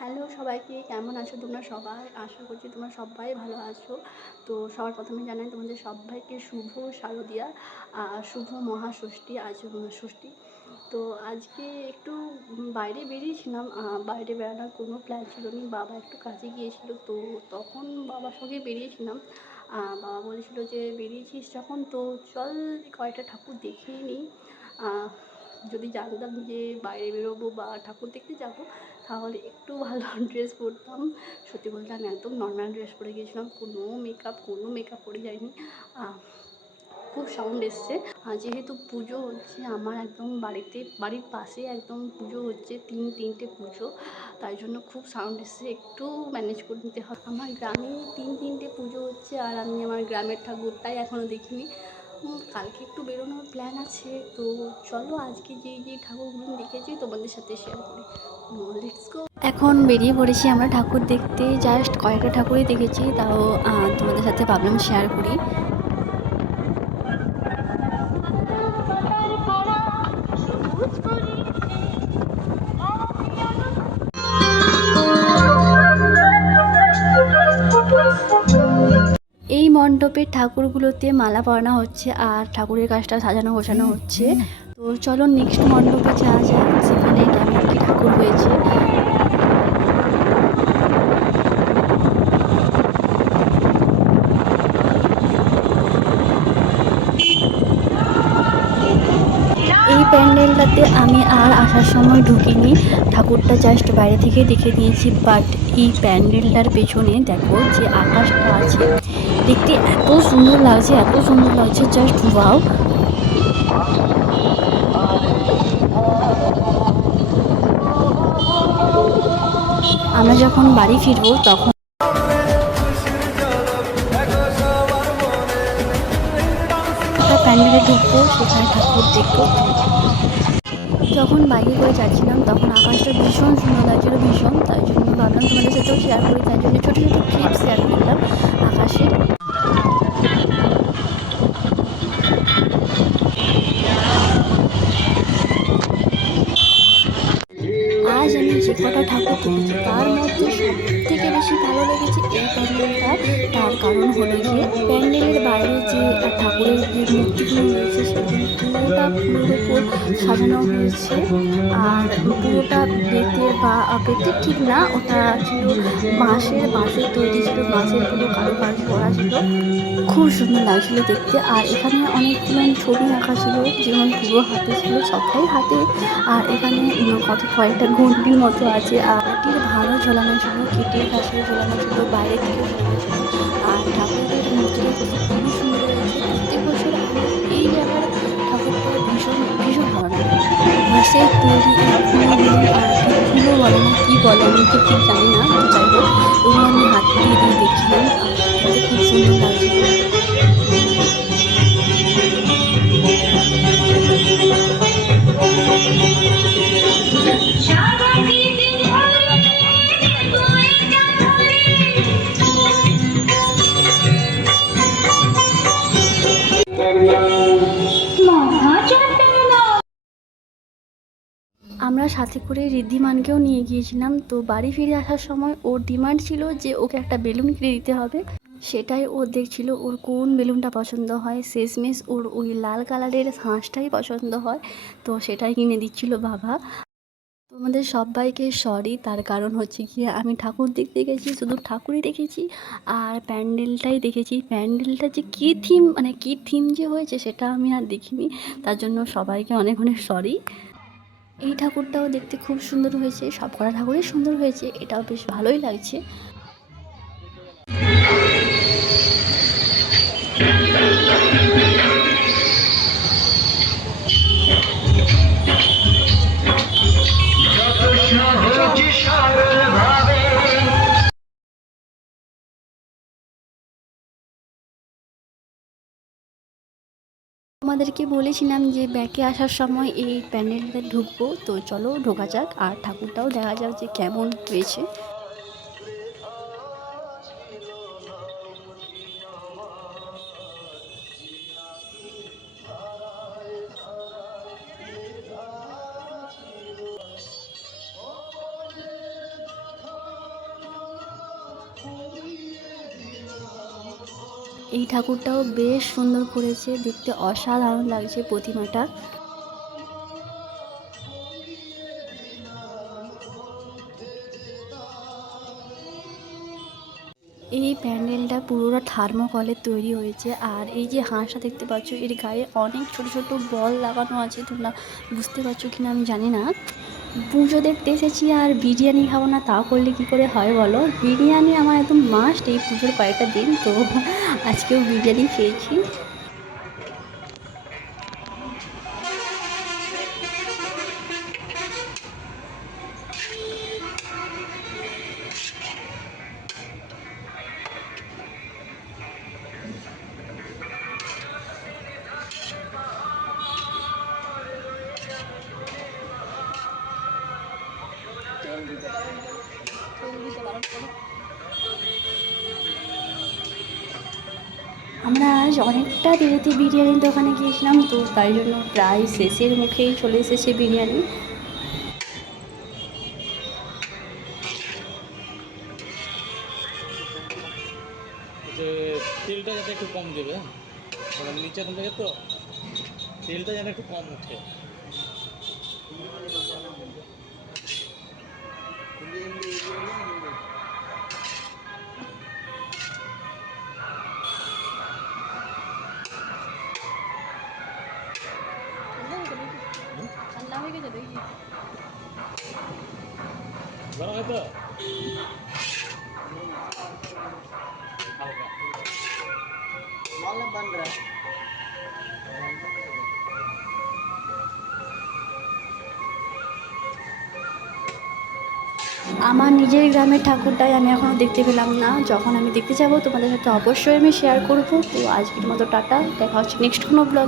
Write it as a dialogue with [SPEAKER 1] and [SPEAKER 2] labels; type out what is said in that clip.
[SPEAKER 1] Hello সবাইকে, কেমন আছো তোমরা সবাই? আশা করছি তোমরা সবাই ভালো আছো। তো সবার প্রথমে জানাই তোমাদের সবাইকে শুভ শারদিয়া আর শুভ মহাষষ্ঠী, আজ ষষ্ঠী। তো আজকে একটু বাইরে বেরিয়েছিলাম বাইরে বেড়ানোর কোনো প্ল্যান ছিল না। বাবা একটু কাজে গিয়েছিল, তো তখন বাবার সঙ্গে বেরিয়েছিলাম। বাবা বলেছিলো যে, বেরিয়েছিস যখন, তো চল কয়েকটা ঠাকুর দেখিয়ে নিই যদি জানতাম যে বাইরে বেরোবো বা ঠাকুর দেখতে যাব, তাহলে একটু ভালো ড্রেস পরতাম। সত্যি বলতে আমি একদম নর্মাল ড্রেস পরে গিয়েছিলাম। কোনো মেকআপ কোনো মেকআপ করে যাইনি। খুব সাউন্ড এসছে। যেহেতু পুজো হচ্ছে, আমার একদম বাড়িতে, বাড়ির পাশে একদম পুজো হচ্ছে তিন, তিনটে পুজো। তাই জন্য খুব সাউন্ড এসছে। একটু ম্যানেজ করে নিতে হবে। আমার গ্রামে তিন, তিনটে পুজো হচ্ছে। আর আমি আমার গ্রামের ঠাকুরটাই এখনও দেখিনি। কালকে একটু বেরোনোর প্ল্যান আছে, তো চলো আজকে যে যে ঠাকুরগুলো দেখেছি তোমাদের সাথে শেয়ার করি।
[SPEAKER 2] এখন বেরিয়ে পড়েছি আমরা ঠাকুর দেখতে। জাস্ট কয়েকটা ঠাকুরই দেখেছি, তাও তোমাদের সাথে ভাবলাম শেয়ার করি। মণ্ডপের ঠাকুরগুলোতে মালা পরানো হচ্ছে আর ঠাকুরের কাজটা সাজানো গোছানো হচ্ছে। তো চলো নেক্সট মণ্ডপে যাওয়া যাক সেখানে কেমন কী ঠাকুর হয়েছে। এই প্যান্ডেলটাতে আমি আর আসার সময় ঢুকিনি। ঠাকুরটা জাস্ট বাইরে থেকে দেখে নিয়েছি বাট এই প্যান্ডেলটার পেছনে দেখো যে আকাশটা আছে। দেখতে এত সুন্দর লাগছে, এত সুন্দর লাগছে জাস্ট ওয়াও আমরা যখন বাড়ি ফিরবো তখন প্যান্ডেলে ঢুকবো, সেখানে ঠাকুর দেখব। যখন বাইরে করে যাচ্ছিলাম, তখন আকাশটা ভীষণ সুন্দর লাগছিল, ভীষণ, তাই ভাবলাম তোমাদের সাথেও শেয়ার করি। তাই জন্য ছোটো ছোটো ক্লিপ শেয়ার করলাম আকাশের আজ আমি যে কটা ঠাকুর দেখেছি তার মধ্যে সব থেকে বেশি ভালো লেগেছে এই প্যান্ডেলটা। তার কারণ হলো যে, প্যান্ডেলের বাইরে যে ঠাকুরের যে মূর্তিগুলো রয়েছে, সেগুলো পুরোটা ফুলের উপর সাজানো হয়েছে। আর পুরোটা বেতের বা বেতের ঠিক না, ওটা ছিল বাঁশের বাঁশের তৈরি ছিল, বাঁশের পুরো কারুকাজ করা ছিল। খুব সুন্দর লাগছিল দেখতে। আর এখানে অনেকগুলো ছবি আঁকা ছিল, যেমন পুরো হাতে ছিল, সবটাই হাতে। আর এখানে কত কয়েকটা ঘন্টির মতো আছে আর এটির ভালো ঝোলানো ছিল কেটের কাছে ঝোলানো ছিল বাইরে থেকে আর ঠাকুরের মূর্তিটা খুবই সুন্দর হয়েছে। প্রত্যেক বছর এই জায়গার ঠাকুরটা ভীষণ ভীষণ ভালো বাঁশের তৈরি ফুলও বলে না, কী বলে আমি তো ঠিক জানি না যাই হোক, এগুলো আমি হাত দিয়ে দিয়ে দেখছিলাম খুব সুন্দর লাগছিল। আমরা সাথে করে ঋদ্ধিমানকেও নিয়ে গিয়েছিলাম। তো বাড়ি ফিরে আসার সময় ওর ডিমান্ড ছিল যে ওকে একটা বেলুন কিনে দিতে হবে। সেটাই ও দেখছিল ওর কোন বেলুনটা পছন্দ হয়। শেষমেশ ওর ওই লাল কালারের হাঁসটাই পছন্দ হয়। তো সেটাই কিনে দিচ্ছিল বাবা। তোমাদের সবাইকে সরি তার কারণ হচ্ছে কি আমি ঠাকুর দেখতে গেছি, শুধু ঠাকুরই দেখেছি আর প্যান্ডেলটাই দেখেছি। প্যান্ডেলটা যে কী থিম মানে কী থিম যে হয়েছে সেটা আমি আর দেখিনি। তার জন্য সবাইকে অনেক অনেক সরি এই ঠাকুরটাও দেখতে খুব সুন্দর হয়েছে, সব কটা ঠাকুরই সুন্দর হয়েছে, এটাও বেশ ভালোই লাগছে। তোমাদেরকে বলেছিলাম যে ব্যাকে আসার সময় এই প্যান্ডেলটা ঢুকবো, তো চলো ঢোকা যাক। আর ঠাকুরটাও দেখা যাক যে কেমন হয়েছে। এই ঠাকুরটাও বেশ সুন্দর করেছে দেখতে অসাধারণ লাগছে প্রতিমাটা। এই প্যান্ডেলটা পুরোটা থার্মোকলের তৈরি হয়েছে। আর এই যে হাঁসটা দেখতে পাচ্ছ, এর গায়ে অনেক ছোট ছোট বল লাগানো আছে। তোমরা বুঝতে পারছ কিনা আমি জানি না। পুজো দেখতে এসেছি আর বিরিয়ানি খাব না, তা করলে কি করে হয় বলো? বিরিয়ানি আমার একদম মাস্ট এই পুজোর কয়েকটা দিন, তো আজকেও বিরিয়ানি খেয়েছি। আমরা আজ অনেকটা দেরিতে বিরিয়ানির দোকানে গিয়েছিলাম, তো তাই জন্য প্রায় শেষের মুখেই চলে এসেছে বিরিয়ানি।
[SPEAKER 3] তেলটা যাতে একটু কম দেবে হ্যাঁ নিচে থেকে তো, তেলটা যেন একটু কম ওঠে।
[SPEAKER 1] ঠান্ডা হয়ে গেছে দেখি
[SPEAKER 2] আমার নিজের গ্রামের ঠাকুরটাই আমি এখনও দেখতে পেলাম না। যখন আমি দেখতে যাব, তোমাদের সাথে অবশ্যই আমি শেয়ার করব। তো আজকের মতো টাটা। দেখা হচ্ছে নেক্সট কোনো ব্লগ